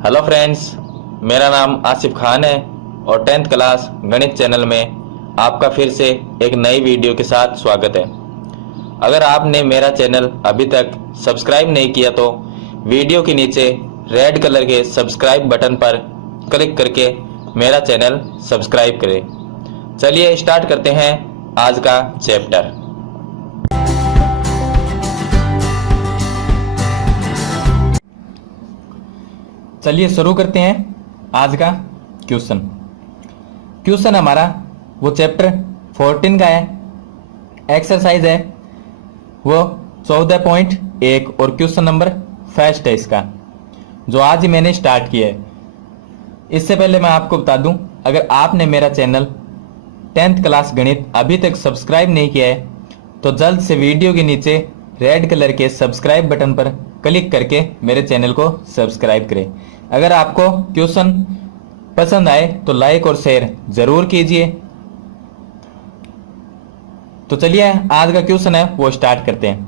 Hello friends, मेरा नाम आसिफ खान है और 10th क्लास गणित चैनल में आपका फिर से एक नई वीडियो के साथ स्वागत है। अगर आपने मेरा चैनल अभी तक सब्सक्राइब नहीं किया तो वीडियो के नीचे रेड कलर के सब्सक्राइब बटन पर क्लिक करके मेरा चैनल सब्सक्राइब करें। चलिए स्टार्ट करते हैं आज का चैप्टर। चलिए शुरू करते हैं आज का क्वेश्चन हमारा वो चैप्टर 14 का है, एक्सरसाइज है वो 14.1 और क्वेश्चन नंबर फर्स्ट है इसका, जो आज ही मैंने स्टार्ट किया है। इससे पहले मैं आपको बता दूं, अगर आपने मेरा चैनल 10th क्लास गणित अभी तक सब्सक्राइब नहीं किया है तो जल्द से वीडियो के नीचे रेड कलर के सब्सक्राइब बटन पर क्लिक करके मेरे चैनल को सब्सक्राइब करें। अगर आपको क्वेश्चन पसंद आए तो लाइक और शेयर जरूर कीजिए। तो चलिए आज का क्वेश्चन है वो स्टार्ट करते हैं।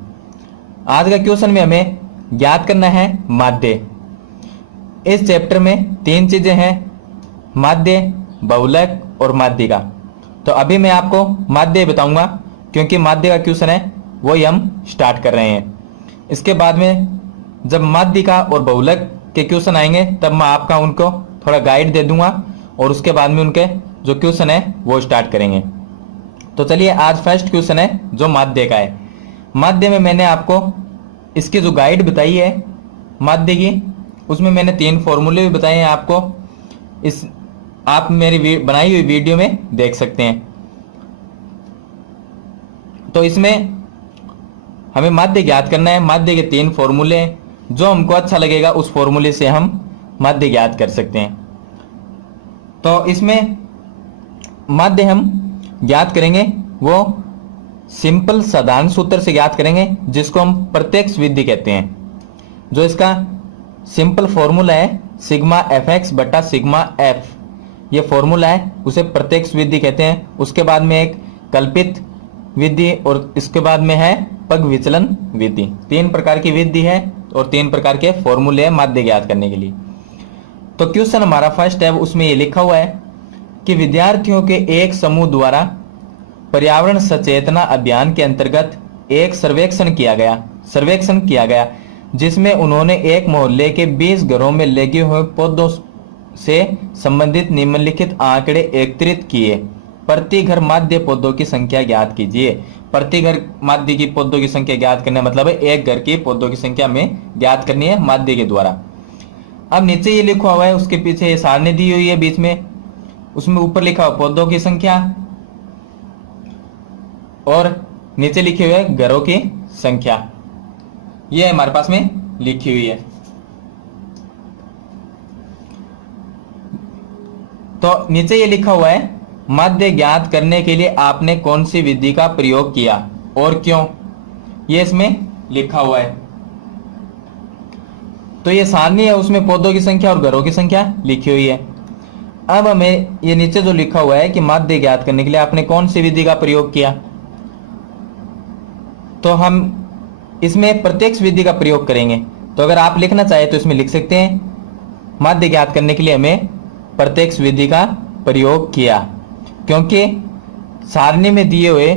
आज का क्वेश्चन में हमें ज्ञात करना है माध्य। इस चैप्टर में तीन चीजें हैं, माध्य, बहुलक और माध्यिका। तो अभी मैं आपको माध्य बताऊंगा क्योंकि माध्य का क्वेश्चन है वही हम स्टार्ट कर रहे हैं। इसके बाद में जब माध्यिका और बहुलक के क्वेश्चन आएंगे तब मैं आपका उनको थोड़ा गाइड दे दूंगा और उसके बाद में उनके जो क्वेश्चन है वो स्टार्ट करेंगे। तो चलिए आज फर्स्ट क्वेश्चन है जो माध्य का है। माध्य में मैंने आपको इसकी जो गाइड बताई है माध्य की, उसमें मैंने तीन फॉर्मूले भी बताए हैं आपको। इस आप मेरी बनाई हुई वीडियो में देख सकते हैं। तो इसमें हमें माध्य ज्ञात करना है। माध्य के तीन फॉर्मूले हैं, जो हमको अच्छा लगेगा उस फॉर्मूले से हम माध्य ज्ञात कर सकते हैं। तो इसमें माध्य हम ज्ञात करेंगे वो सिंपल साधारण सूत्र से ज्ञात करेंगे, जिसको हम प्रत्यक्ष विधि कहते हैं। जो इसका सिंपल फॉर्मूला है सिग्मा एफ एक्स बटा सिग्मा एफ, ये फॉर्मूला है, उसे प्रत्यक्ष विधि कहते हैं। उसके बाद में एक कल्पित विधि और इसके बाद में है पग विचलन विधि। तीन प्रकार की विधि है और तीन प्रकार के फॉर्मूले हैं माध्य ज्ञात करने के लिए। तो क्वेश्चन हमारा फर्स्ट है, उसमें ये लिखा हुआ है कि विद्यार्थियों के एक समूह द्वारा पर्यावरण सचेतना अभियान के अंतर्गत एक सर्वेक्षण किया गया जिसमें उन्होंने एक मोहल्ले के 20 घरों में लगे हुए पौधों से संबंधित निम्नलिखित आंकड़े एकत्रित किए। प्रति घर माध्य पौधों की संख्या ज्ञात कीजिए। प्रति घर माध्य की पौधों की संख्या ज्ञात करना मतलब है एक घर की पौधों की संख्या में ज्ञात करनी है माध्य के द्वारा। अब नीचे ये लिखा हुआ है, उसके पीछे ये सारणी दी हुई है बीच में, उसमें ऊपर लिखा हुआ पौधों की संख्या और नीचे लिखे हुए घरों की संख्या, ये हमारे पास में लिखी हुई है। तो नीचे ये लिखा हुआ है माध्य ज्ञात करने के लिए आपने कौन सी विधि का प्रयोग किया और क्यों, ये इसमें लिखा हुआ है। तो ये सारणी है, उसमें पौधों की संख्या और घरों की संख्या लिखी हुई है। अब हमें ये नीचे जो लिखा हुआ है कि माध्य ज्ञात करने के लिए आपने कौन सी विधि का प्रयोग किया, तो हम इसमें प्रत्यक्ष विधि का प्रयोग करेंगे। तो अगर आप लिखना चाहे तो इसमें लिख सकते हैं माध्य ज्ञात करने के लिए हमें प्रत्यक्ष विधि का प्रयोग किया, क्योंकि सारणी में दिए हुए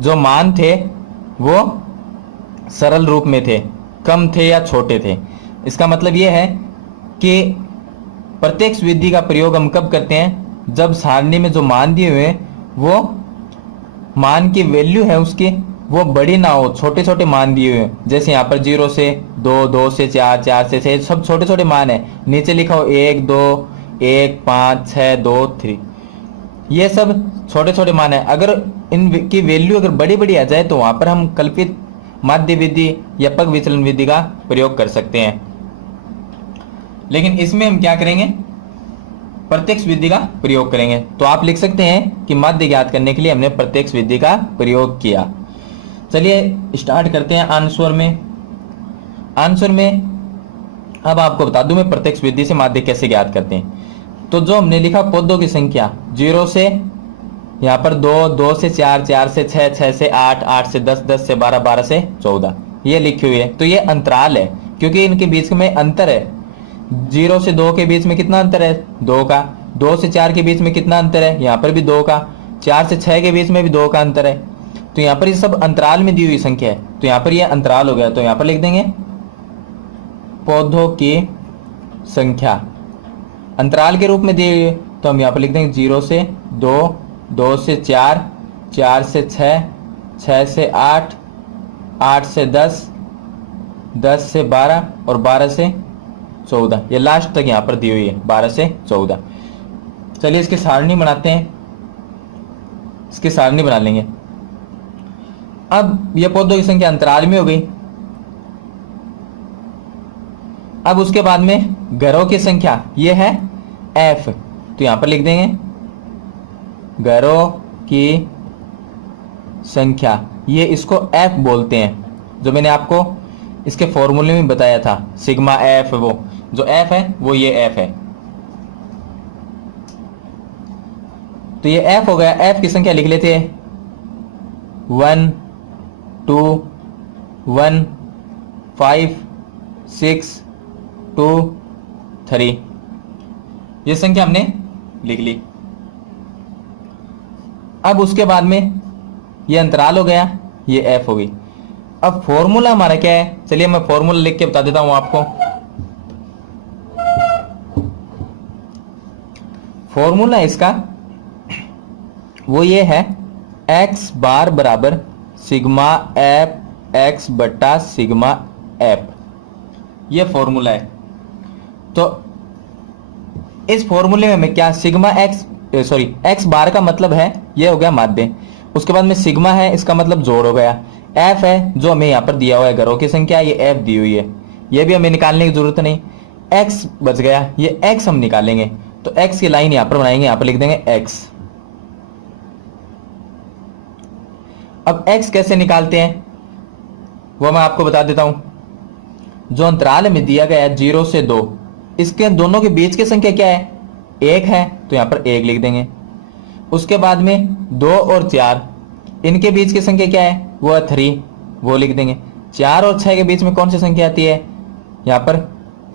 जो मान थे वो सरल रूप में थे, कम थे या छोटे थे। इसका मतलब यह है कि प्रत्यक्ष विधि का प्रयोग हम कब करते हैं, जब सारणी में जो मान दिए हुए हैं वो मान की वैल्यू है उसकी वो बड़ी ना हो, छोटे छोटे मान दिए हुए हैं। जैसे यहाँ पर 0 से 2, 2 से 4, 4 से 6, सब छोटे छोटे मान है। नीचे लिखा हो 1, 2, 1, 5, 6, 2, 3, ये सब छोटे छोटे मान है। अगर इनकी वैल्यू अगर बड़ी बड़ी आ जाए तो वहां पर हम कल्पित माध्य विधि या पग विचलन विधि का प्रयोग कर सकते हैं। लेकिन इसमें हम क्या करेंगे, प्रत्यक्ष विधि का प्रयोग करेंगे। तो आप लिख सकते हैं कि माध्य ज्ञात करने के लिए हमने प्रत्यक्ष विधि का प्रयोग किया। चलिए स्टार्ट करते हैं आंसर में अब आपको बता दूं मैं प्रत्यक्ष विधि से माध्य कैसे ज्ञात करते हैं। तो जो हमने लिखा पौधों की संख्या 0 से यहाँ पर 2, 2 से 4, 4 से 6, 6 से 8, 8 से 10, 10 से 12, 12 से 14, ये लिखी हुई है। तो ये अंतराल है, क्योंकि इनके बीच में अंतर है। 0 से 2 के बीच में कितना अंतर है? 2 का। 2 से 4 के बीच में कितना अंतर है? यहाँ पर भी 2 का। 4 से 6 के बीच में भी 2 का अंतर है। तो यहाँ पर ये सब अंतराल में दी हुई संख्या है, तो यहाँ पर ये अंतराल हो गया। तो यहाँ पर लिख देंगे पौधों की संख्या अंतराल के रूप में दी हुई है, तो हम यहाँ पर लिख देंगे 0 से 2, 2 से 4, 4 से 6, 6 से 8, 8 से 10, 10 से 12 और 12 से 14। ये लास्ट तक यहाँ पर दी हुई है 12 से 14। चलिए इसकी सारणी बनाते हैं, इसकी सारणी बना लेंगे। अब ये पौधों की संख्या अंतराल में हो गई। अब उसके बाद में घरों की संख्या ये है f, तो यहां पर लिख देंगे घरों की संख्या, ये इसको f बोलते हैं, जो मैंने आपको इसके फॉर्मूले में बताया था सिग्मा f, वो जो f है वो ये f है। तो ये f हो गया। f की संख्या लिख लेते हैं 1 2 1 5 6 2 3। ये संख्या हमने लिख ली। अब उसके बाद में ये अंतराल हो गया, ये f हो गई। अब फॉर्मूला हमारा क्या है? चलिए मैं फॉर्मूला लिख के बता देता हूं आपको। फॉर्मूला इसका वो ये है x बार बराबर सिग्मा एफ एक्स बट्टा सिग्मा एफ, ये फॉर्मूला है। तो इस फॉर्मूले में क्या सिग्मा एक्स बार का मतलब है ये हो गया माध्य, उसके बाद में सिग्मा है इसका मतलब जोड़ हो गया, एफ है जो हमें यहाँ पर दिया हुआ है घरों की संख्या, ये एफ दी हुई है, ये भी हमें निकालने की जरूरत नहीं। एक्स बच गया, ये एक्स हम निकालेंगे, तो एक्स की लाइन यहाँ पर बनाएंगे, यहाँ पर लिख देंगे एक्स। अब x कैसे निकालते हैं वो मैं आपको बता देता हूं। जो अंतराल में दिया गया है 0 से 2, इसके दोनों के बीच की संख्या क्या है? 1 है, तो यहां पर 1 लिख देंगे। उसके बाद में 2 और 4, इनके बीच की संख्या क्या है? वो है 3, वो लिख देंगे। 4 और 6 के बीच में कौन सी संख्या आती है? यहां पर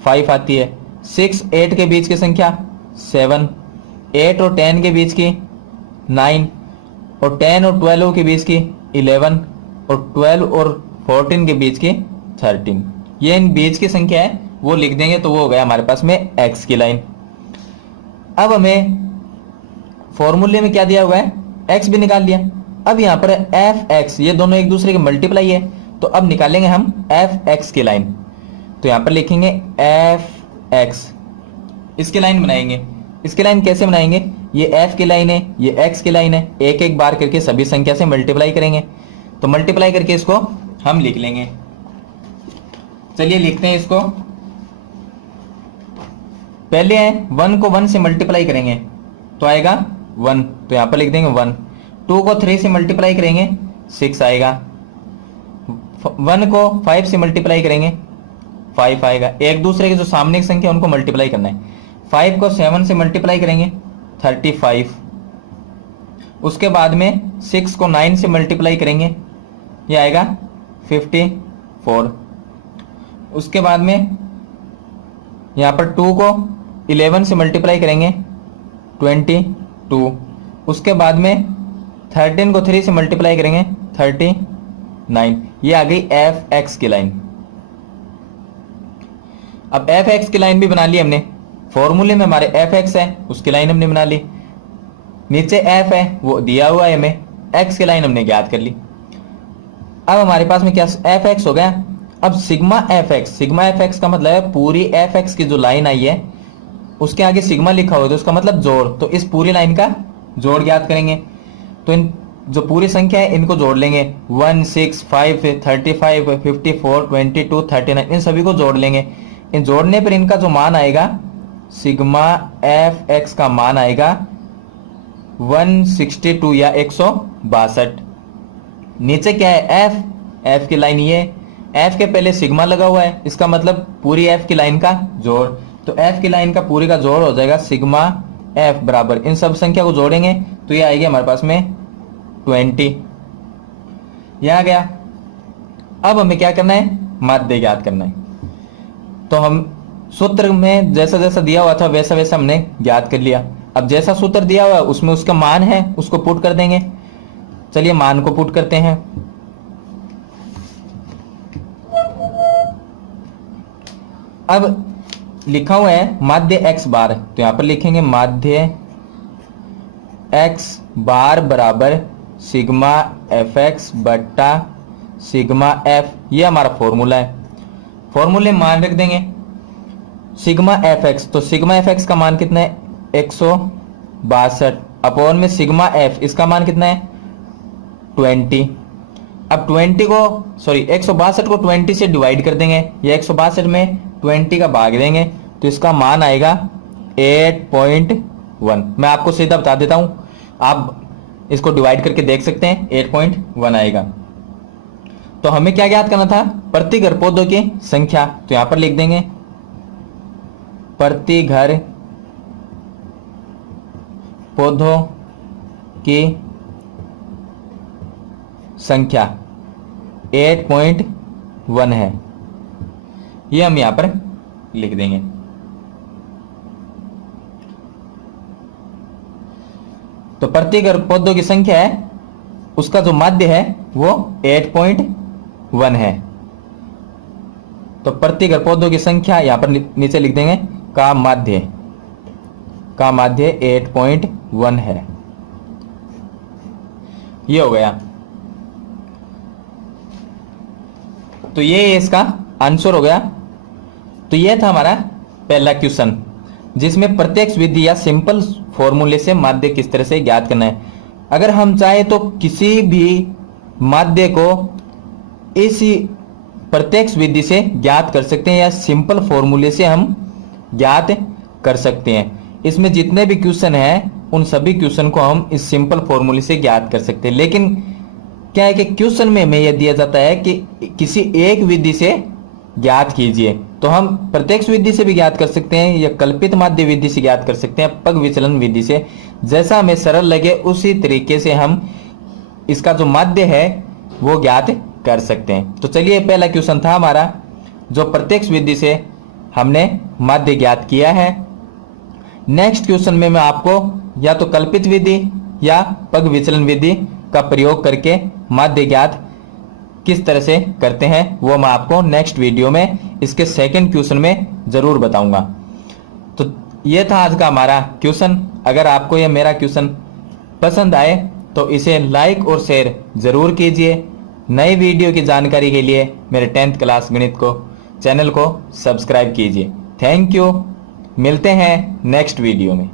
5 आती है। 6 8 के बीच की संख्या 7, 8 और 10 के बीच की 9, और 10 और 12 के बीच की 11, और 12 और 14 के बीच की 13। ये इन बीच की संख्या है, वो लिख देंगे, तो वो हो गया हमारे पास में x की लाइन। अब हमें फॉर्मूले में क्या दिया हुआ है? x भी निकाल लिया। अब यहां पर fx, ये दोनों एक दूसरे के मल्टीप्लाई है, तो अब निकालेंगे हम fx की लाइन। तो यहां पर लिखेंगे fx, इसकी लाइन बनाएंगे। इसकी लाइन कैसे बनाएंगे? ये f की लाइन है, ये x की लाइन है, एक एक बार करके सभी संख्या से मल्टीप्लाई करेंगे, तो मल्टीप्लाई करके इसको हम लिख लेंगे। चलिए लिखते हैं इसको। पहले है 1 को 1 से मल्टीप्लाई करेंगे तो आएगा 1, तो यहां पर लिख देंगे 1। 2 को 3 से मल्टीप्लाई करेंगे 6 आएगा। 1 को 5 से मल्टीप्लाई करेंगे 5 आएगा। एक दूसरे के जो सामने की संख्या उनको मल्टीप्लाई करना है। 5 को 7 से मल्टीप्लाई करेंगे 35। उसके बाद में 6 को 9 से मल्टीप्लाई करेंगे, ये आएगा 54। उसके बाद में यहाँ पर 2 को 11 से मल्टीप्लाई करेंगे 22। उसके बाद में 13 को 3 से मल्टीप्लाई करेंगे 39। ये आ गई एफ एक्स की लाइन। अब एफ एक्स की लाइन भी बना ली हमने। फॉर्मूले में हमारे एफ एक्स है, उसकी लाइन हमने बना ली। नीचे एफ है वो दिया हुआ है हमें, एक्स की लाइन हमने ज्ञात कर ली। अब हमारे पास में क्या एफ एक्स हो गया। अब सिग्मा एफ एक्स का मतलब है पूरी एफ एक्स की जो लाइन आई है उसके आगे सिग्मा लिखा हुआ है तो उसका मतलब जोड़, तो इस पूरी लाइन का जोड़ ज्ञात करेंगे। तो इन जो पूरी संख्या है इनको जोड़ लेंगे, 1 6 5 35 54 22 39, इन सभी को जोड़ लेंगे। इन जोड़ने पर इनका जो मान आएगा सिग्मा एफ एक्स का मान आएगा 162 या 162। नीचे क्या है एफ की लाइन, ये एफ के पहले सिग्मा लगा हुआ है, इसका मतलब पूरी एफ की लाइन का जोड़। तो एफ की लाइन का पूरी का जोड़ हो जाएगा सिग्मा एफ बराबर, इन सब संख्या को जोड़ेंगे तो ये आएगी हमारे पास में 20। यह आ गया। अब हमें क्या करना है? माध्य ज्ञात करना है। तो हम सूत्र में जैसा जैसा दिया हुआ था वैसा वैसा हमने ज्ञात कर लिया। अब जैसा सूत्र दिया हुआ है उसमें उसका मान है, उसको पुट कर देंगे। चलिए मान को पुट करते हैं। अब लिखा हुआ है माध्य x बार, तो यहां पर लिखेंगे माध्य x बार बराबर सिग्मा fx बट्टा सिग्मा f, ये हमारा फॉर्मूला है। फॉर्मूले मान रख देंगे सिग्मा fx, तो सिग्मा fx का मान कितना है 162 अपॉन में सिग्मा f, इसका मान कितना है 20। अब 20 को सॉरी 162 को 20 से डिवाइड कर देंगे, या 162 में 20 का भाग देंगे, तो इसका मान आएगा 8.1। मैं आपको सीधा बता देता हूं, आप इसको डिवाइड करके देख सकते हैं 8.1 आएगा। तो हमें क्या ज्ञात करना था, प्रति घर पौधों की संख्या, तो यहां पर लिख देंगे प्रति घर पौधों की संख्या 8.1 है, ये हम यहां पर लिख देंगे। तो प्रति घर पौधों की संख्या है, उसका जो माध्य है वो 8.1 है। तो प्रति घर पौधों की संख्या यहां पर नीचे लिख देंगे का माध्य 8.1 है, ये हो गया। तो ये इसका आंसर हो गया। तो ये था हमारा पहला क्वेश्चन, जिसमें प्रत्यक्ष विधि या सिंपल फॉर्मूले से माध्य किस तरह से ज्ञात करना है। अगर हम चाहे तो किसी भी माध्य को इसी प्रत्यक्ष विधि से ज्ञात कर सकते हैं, या सिंपल फॉर्मूले से हम ज्ञात कर सकते हैं। इसमें जितने भी क्वेश्चन हैं उन सभी क्वेश्चन को हम इस सिंपल फॉर्मूले से ज्ञात कर सकते हैं। लेकिन क्या है कि क्वेश्चन में हमें यह दिया जाता है कि किसी एक विधि से ज्ञात कीजिए, तो हम प्रत्यक्ष विधि से भी ज्ञात कर सकते हैं, या कल्पित माध्य विधि से ज्ञात कर सकते हैं, पग विचलन विधि से। जैसा हमें सरल लगे उसी तरीके से हम इसका जो माध्य है वो ज्ञात कर सकते हैं। तो चलिए पहला क्वेश्चन था हमारा, जो प्रत्यक्ष विधि से हमने माध्य ज्ञात किया है। नेक्स्ट क्वेश्चन में मैं आपको या तो कल्पित विधि या पग विचलन विधि का प्रयोग करके माध्य ज्ञात किस तरह से करते हैं वो मैं आपको नेक्स्ट वीडियो में इसके सेकंड क्वेश्चन में जरूर बताऊंगा। तो ये था आज का हमारा क्वेश्चन। अगर आपको ये मेरा क्वेश्चन पसंद आए तो इसे लाइक और शेयर जरूर कीजिए। नई वीडियो की जानकारी के लिए मेरे 10th क्लास गणित को चैनल को सब्सक्राइब कीजिए। थैंक यू, मिलते हैं नेक्स्ट वीडियो में।